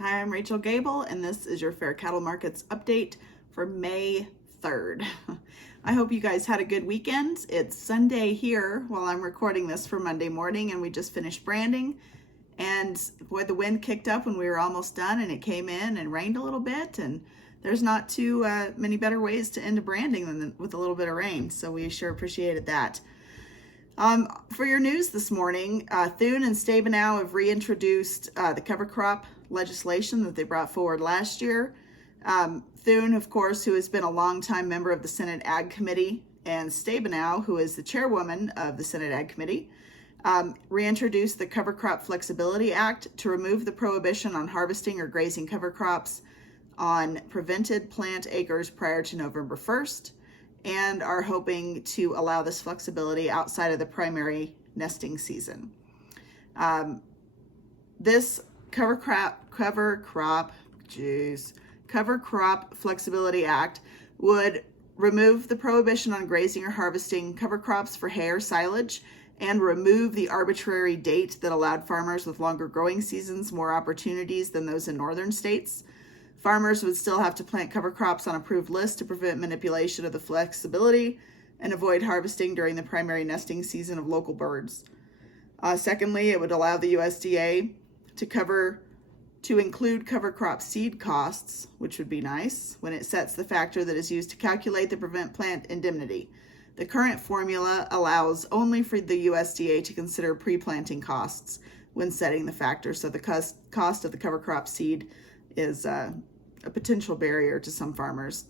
Hi, I'm Rachel Gable, and this is your Fair Cattle Markets update for May 3rd. I hope you guys had a good weekend. It's Sunday here while I'm recording this for Monday morning, and we just finished branding. And boy, the wind kicked up when we were almost done, and it came in and rained a little bit. And there's not too many better ways to end a branding than with a little bit of rain, so we sure appreciated that. For your news this morning, Thune and Stabenow have reintroduced the cover crop legislation that they brought forward last year. Thune, of course, who has been a longtime member of the Senate Ag Committee, and Stabenow, who is the chairwoman of the Senate Ag Committee, reintroduced the Cover Crop Flexibility Act to remove the prohibition on harvesting or grazing cover crops on prevented plant acres prior to November 1st. And are hoping to allow this flexibility outside of the primary nesting season. This cover crop Flexibility Act would remove the prohibition on grazing or harvesting cover crops for hay or silage and remove the arbitrary date that allowed farmers with longer growing seasons more opportunities than those in northern states. Farmers would still have to plant cover crops on approved lists to prevent manipulation of the flexibility and avoid harvesting during the primary nesting season of local birds. Secondly, it would allow the USDA to include cover crop seed costs, which would be nice, when it sets the factor that is used to calculate the prevent plant indemnity. The current formula allows only for the USDA to consider pre-planting costs when setting the factor, so the cost of the cover crop seed is a potential barrier to some farmers.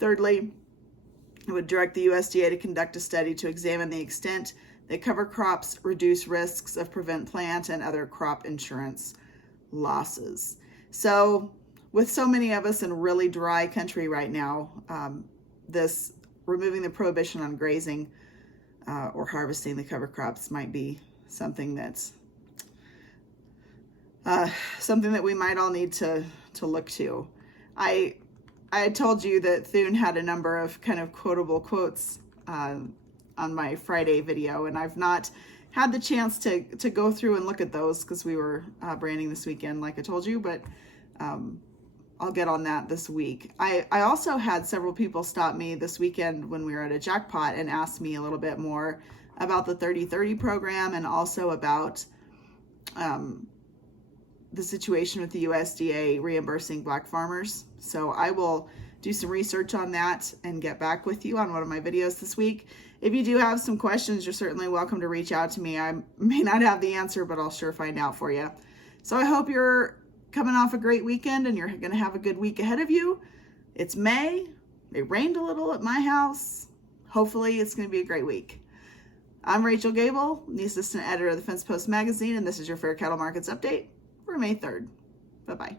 Thirdly, it would direct the USDA to conduct a study to examine the extent that cover crops reduce risks of prevent plant and other crop insurance losses. So with so many of us in really dry country right now, this removing the prohibition on grazing or harvesting the cover crops might be something that's something that we might all need to look to. I told you that Thune had a number of kind of quotable quotes on my Friday video, and I've not had the chance to go through and look at those because we were branding this weekend, like I told you, but I'll get on that this week. I also had several people stop me this weekend when we were at a jackpot and ask me a little bit more about the 30/30 program and also about the situation with the USDA reimbursing black farmers. So I will do some research on that and get back with you on one of my videos this week. If you do have some questions, you're certainly welcome to reach out to me. I may not have the answer, but I'll sure find out for you. So I hope you're coming off a great weekend and you're going to have a good week ahead of you. It's May. It rained a little at my house. Hopefully it's going to be a great week. I'm Rachel Gable, the assistant editor of the Fence Post magazine, and this is your Fair Cattle Markets update for May 3rd. Bye-bye.